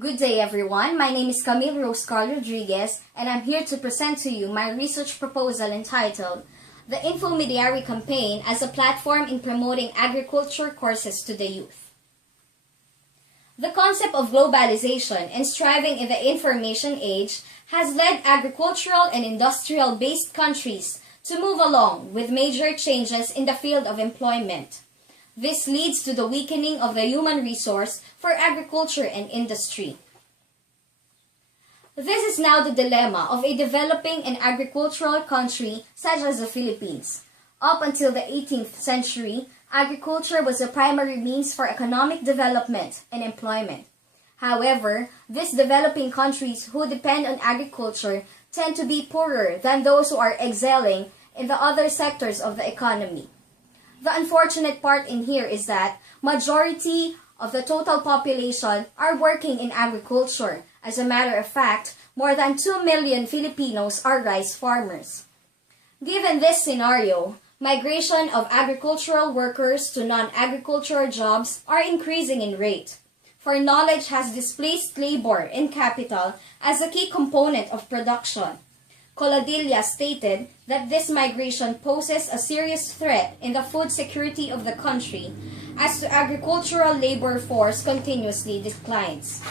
Good day everyone, my name is Camille Roscar Rodriguez and I'm here to present to you my research proposal entitled The Infomediary Campaign as a Platform in Promoting Agriculture Courses to the Youth. The concept of globalization and striving in the information age has led agricultural and industrial-based countries to move along with major changes in the field of employment. This leads to the weakening of the human resource for agriculture and industry. This is now the dilemma of a developing and agricultural country such as the Philippines. Up until the 18th century, agriculture was the primary means for economic development and employment. However, these developing countries who depend on agriculture tend to be poorer than those who are excelling in the other sectors of the economy. The unfortunate part in here is that majority of the total population are working in agriculture. As a matter of fact, more than 2 million Filipinos are rice farmers. Given this scenario, migration of agricultural workers to non-agricultural jobs are increasing in rate, for knowledge has displaced labor and capital as a key component of production. Coladilla stated that this migration poses a serious threat in the food security of the country as the agricultural labor force continuously declines.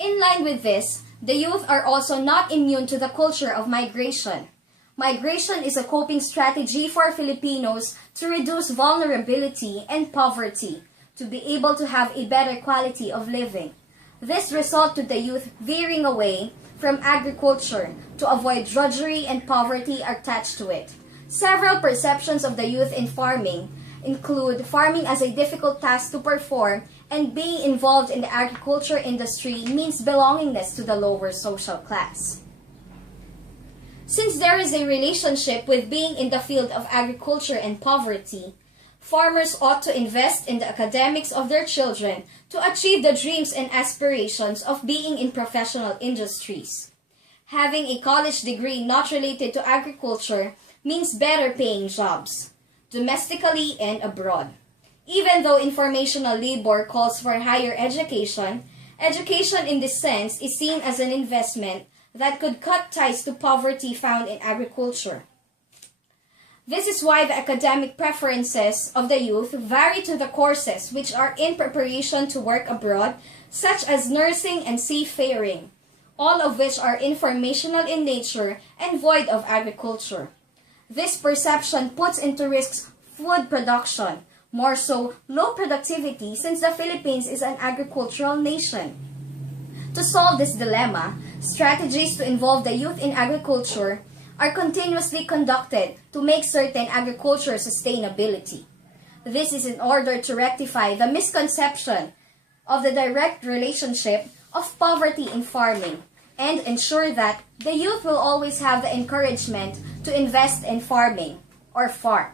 In line with this, the youth are also not immune to the culture of migration. Migration is a coping strategy for Filipinos to reduce vulnerability and poverty, to be able to have a better quality of living. This resulted to the youth veering away from agriculture to avoid drudgery and poverty attached to it. Several perceptions of the youth in farming include farming as a difficult task to perform, and being involved in the agriculture industry means belongingness to the lower social class. Since there is a relationship with being in the field of agriculture and poverty, farmers ought to invest in the academics of their children to achieve the dreams and aspirations of being in professional industries. Having a college degree not related to agriculture means better paying jobs, domestically and abroad. Even though informational labor calls for higher education, education in this sense is seen as an investment that could cut ties to poverty found in agriculture. This is why the academic preferences of the youth vary to the courses which are in preparation to work abroad, such as nursing and seafaring, all of which are informational in nature and void of agriculture. This perception puts into risk food production, more so low productivity since the Philippines is an agricultural nation. To solve this dilemma, strategies to involve the youth in agriculture are continuously conducted to make certain agriculture sustainability. This is in order to rectify the misconception of the direct relationship of poverty in farming and ensure that the youth will always have the encouragement to invest in farming or farm.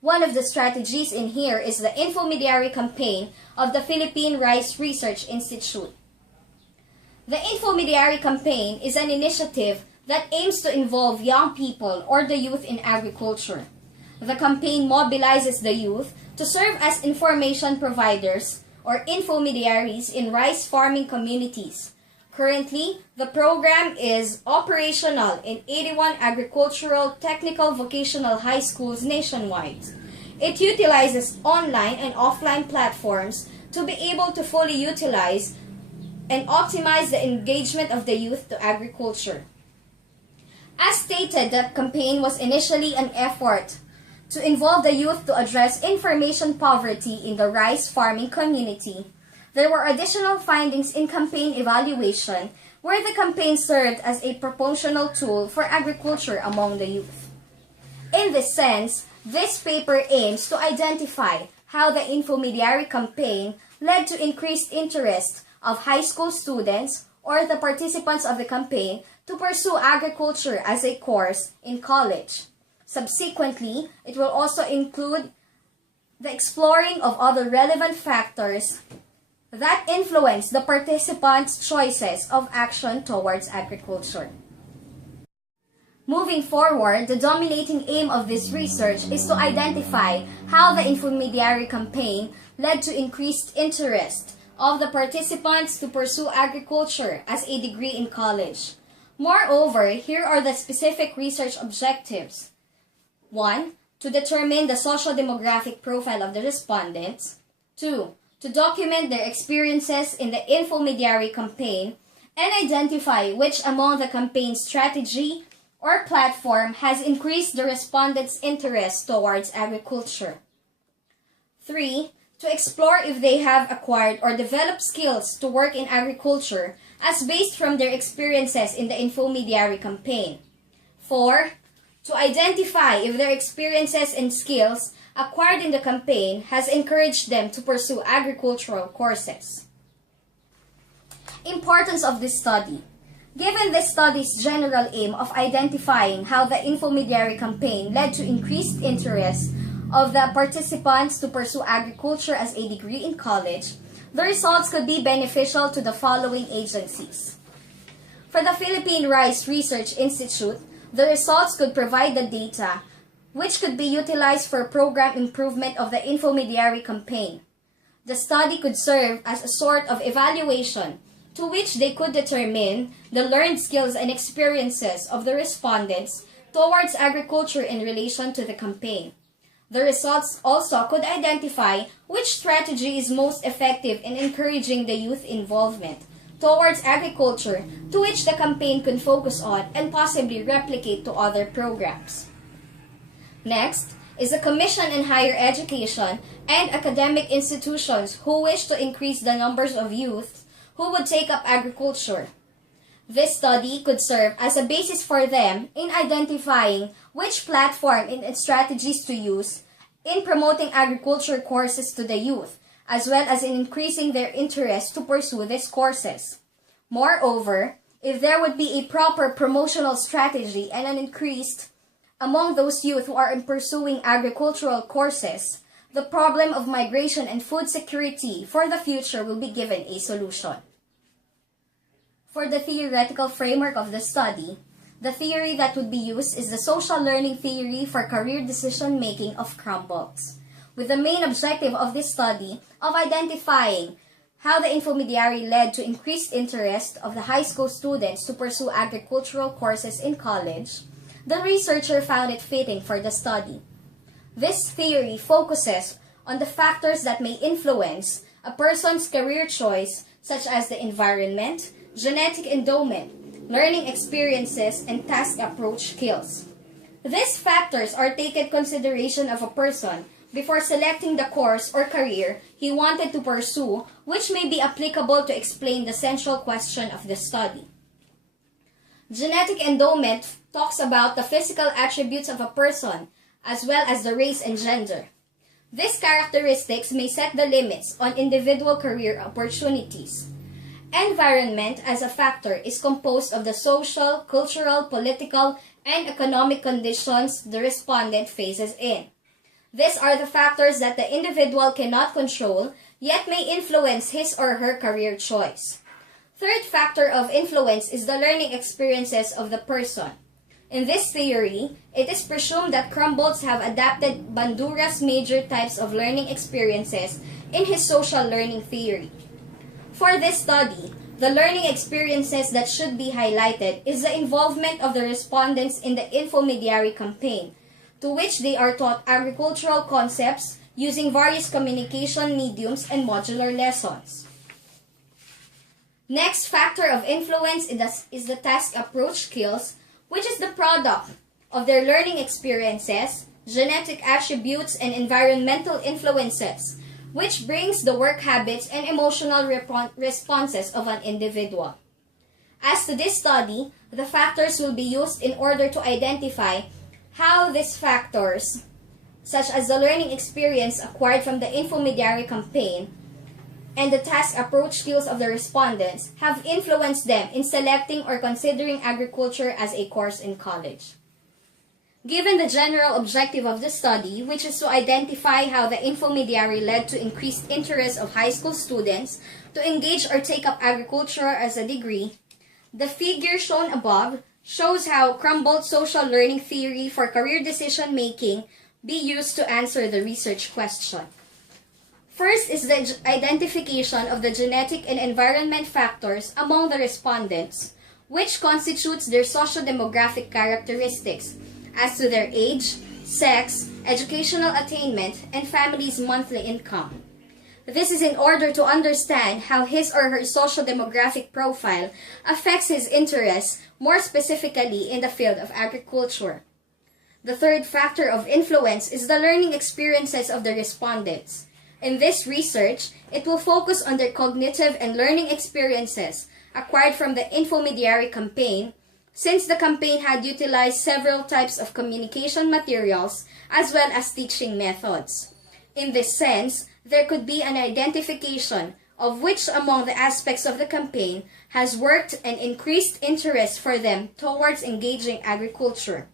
One of the strategies in here is the Infomediary campaign of the Philippine Rice Research Institute. The Infomediary campaign is an initiative that aims to involve young people or the youth in agriculture. The campaign mobilizes the youth to serve as information providers or infomediaries in rice farming communities. Currently, the program is operational in 81 agricultural technical vocational high schools nationwide. It utilizes online and offline platforms to be able to fully utilize and optimize the engagement of the youth to agriculture. As stated, the campaign was initially an effort to involve the youth to address information poverty in the rice farming community. There were additional findings in campaign evaluation where the campaign served as a promotional tool for agriculture among the youth. In this sense, this paper aims to identify how the Infomediary campaign led to increased interest of high school students or the participants of the campaign to pursue agriculture as a course in college. Subsequently, it will also include the exploring of other relevant factors that influence the participants' choices of action towards agriculture. Moving forward, the dominating aim of this research is to identify how the Infomediary campaign led to increased interest of the participants to pursue agriculture as a degree in college. Moreover, here are the specific research objectives. 1. To determine the social demographic profile of the respondents. 2. To document their experiences in the Infomediary campaign and identify which among the campaign strategy or platform has increased the respondents' interest towards agriculture. 3. To explore if they have acquired or developed skills to work in agriculture as based from their experiences in the Infomediary campaign. 4. To identify if their experiences and skills acquired in the campaign has encouraged them to pursue agricultural courses. Importance of this study. Given this study's general aim of identifying how the Infomediary campaign led to increased interest of the participants to pursue agriculture as a degree in college, the results could be beneficial to the following agencies. For the Philippine Rice Research Institute, the results could provide the data which could be utilized for program improvement of the Infomediary campaign. The study could serve as a sort of evaluation to which they could determine the learned skills and experiences of the respondents towards agriculture in relation to the campaign. The results also could identify which strategy is most effective in encouraging the youth involvement towards agriculture to which the campaign could focus on and possibly replicate to other programs. Next is the Commission on Higher Education and academic institutions who wish to increase the numbers of youth who would take up agriculture. This study could serve as a basis for them in identifying which platform and strategies to use in promoting agriculture courses to the youth, as well as in increasing their interest to pursue these courses. Moreover, if there would be a proper promotional strategy and an increased among those youth who are pursuing agricultural courses, the problem of migration and food security for the future will be given a solution. For the theoretical framework of the study, the theory that would be used is the social learning theory for career decision-making of Crumbolts, with the main objective of this study of identifying how the Infomediary led to increased interest of the high school students to pursue agricultural courses in college. The researcher found it fitting for the study. This theory focuses on the factors that may influence a person's career choice, such as the environment, genetic endowment, learning experiences, and task approach skills. These factors are taken consideration of a person before selecting the course or career he wanted to pursue, which may be applicable to explain the central question of the study. Genetic endowment talks about the physical attributes of a person, as well as the race and gender. These characteristics may set the limits on individual career opportunities. Environment as a factor is composed of the social, cultural, political, and economic conditions the respondent faces in. These are the factors that the individual cannot control, yet may influence his or her career choice. Third factor of influence is the learning experiences of the person. In this theory, it is presumed that Crumbolts have adapted Bandura's major types of learning experiences in his social learning theory. For this study, the learning experiences that should be highlighted is the involvement of the respondents in the Infomediary campaign, to which they are taught agricultural concepts using various communication mediums and modular lessons. Next factor of influence is the task approach skills, which is the product of their learning experiences, genetic attributes, and environmental influences, which brings the work habits and emotional responses of an individual. As to this study, the factors will be used in order to identify how these factors, such as the learning experience acquired from the Infomediary campaign and the task approach skills of the respondents, have influenced them in selecting or considering agriculture as a course in college. Given the general objective of the study, which is to identify how the Infomediary led to increased interest of high school students to engage or take up agriculture as a degree, the figure shown above shows how Crumbolt's social learning theory for career decision-making be used to answer the research question. First is the identification of the genetic and environment factors among the respondents, which constitutes their socio-demographic characteristics as to their age, sex, educational attainment, and family's monthly income. This is in order to understand how his or her socio-demographic profile affects his interests, more specifically in the field of agriculture. The third factor of influence is the learning experiences of the respondents. In this research, it will focus on their cognitive and learning experiences acquired from the Infomediary campaign, since the campaign had utilized several types of communication materials as well as teaching methods. In this sense, there could be an identification of which among the aspects of the campaign has worked and increased interest for them towards engaging agriculture.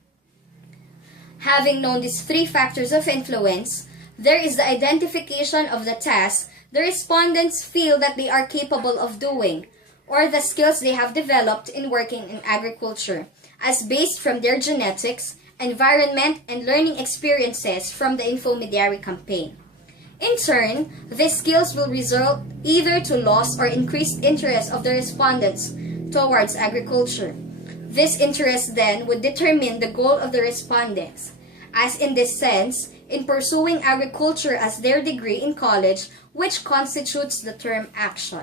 Having known these three factors of influence, there is the identification of the tasks the respondents feel that they are capable of doing, or the skills they have developed in working in agriculture, as based from their genetics, environment, and learning experiences from the Infomediary campaign. In turn, these skills will result either to loss or increased interest of the respondents towards agriculture. This interest then would determine the goal of the respondents, as in this sense, in pursuing agriculture as their degree in college, which constitutes the term action.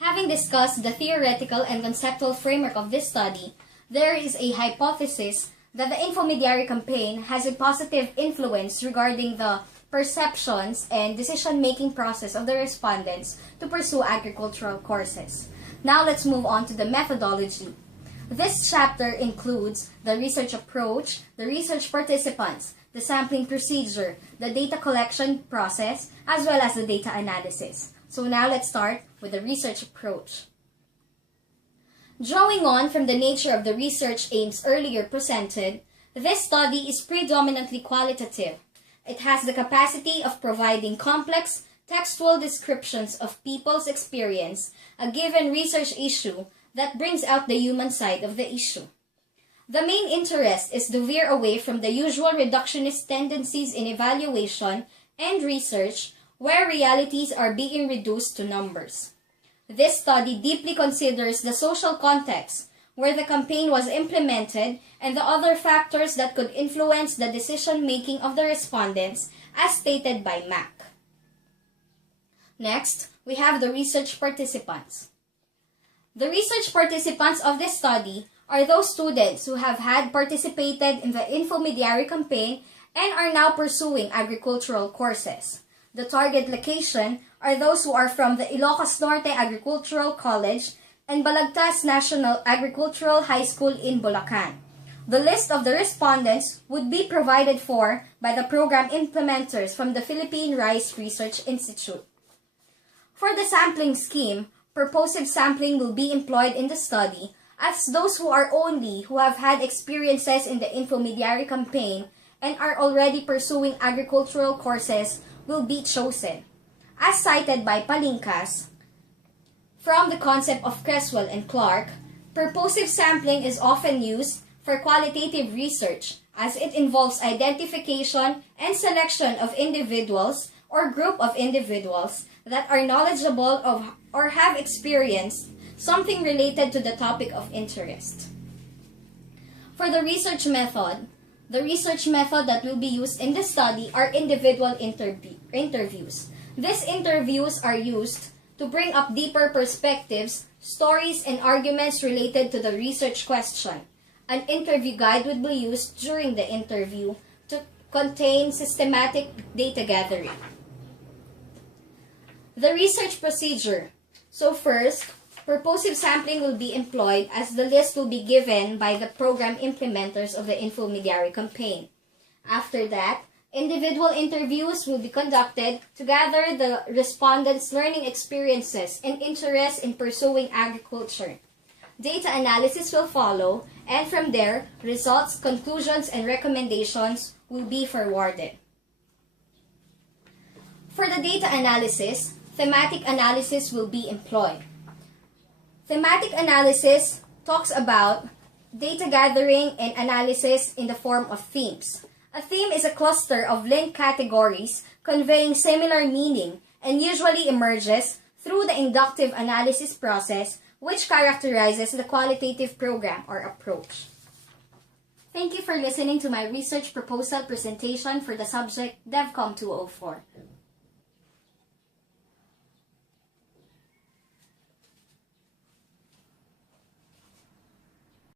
Having discussed the theoretical and conceptual framework of this study, there is a hypothesis that the Infomediary campaign has a positive influence regarding the perceptions and decision-making process of the respondents to pursue agricultural courses. Now let's move on to the methodology. This chapter includes the research approach, the research participants, the sampling procedure, the data collection process, as well as the data analysis. So now let's start with the research approach. Drawing on from the nature of the research aims earlier presented, this study is predominantly qualitative. It has the capacity of providing complex, textual descriptions of people's experience, a given research issue that brings out the human side of the issue. The main interest is to veer away from the usual reductionist tendencies in evaluation and research, where realities are being reduced to numbers. This study deeply considers the social context where the campaign was implemented and the other factors that could influence the decision-making of the respondents, as stated by Mack. Next, we have the research participants. The research participants of this study are those students who have had participated in the Infomediary campaign and are now pursuing agricultural courses. The target location are those who are from the Ilocos Norte Agricultural College and Balagtas National Agricultural High School in Bulacan. The list of the respondents would be provided for by the program implementers from the Philippine Rice Research Institute. For the sampling scheme, purposive sampling will be employed in the study, as those who have had experiences in the Infomediary campaign and are already pursuing agricultural courses will be chosen. As cited by Palinkas, from the concept of Creswell and Clark, purposive sampling is often used for qualitative research as it involves identification and selection of individuals or group of individuals that are knowledgeable of or have experienced something related to the topic of interest. For the research method that will be used in this study are individual interviews. These interviews are used to bring up deeper perspectives, stories, and arguments related to the research question. An interview guide would be used during the interview to contain systematic data gathering. The research procedure. So first, purposive sampling will be employed as the list will be given by the program implementers of the Infomediary campaign. After that, individual interviews will be conducted to gather the respondents' learning experiences and interest in pursuing agriculture. Data analysis will follow, and from there, results, conclusions, and recommendations will be forwarded. For the data analysis, thematic analysis will be employed. Thematic analysis talks about data gathering and analysis in the form of themes. A theme is a cluster of linked categories conveying similar meaning and usually emerges through the inductive analysis process, which characterizes the qualitative program or approach. Thank you for listening to my research proposal presentation for the subject DevCom 204.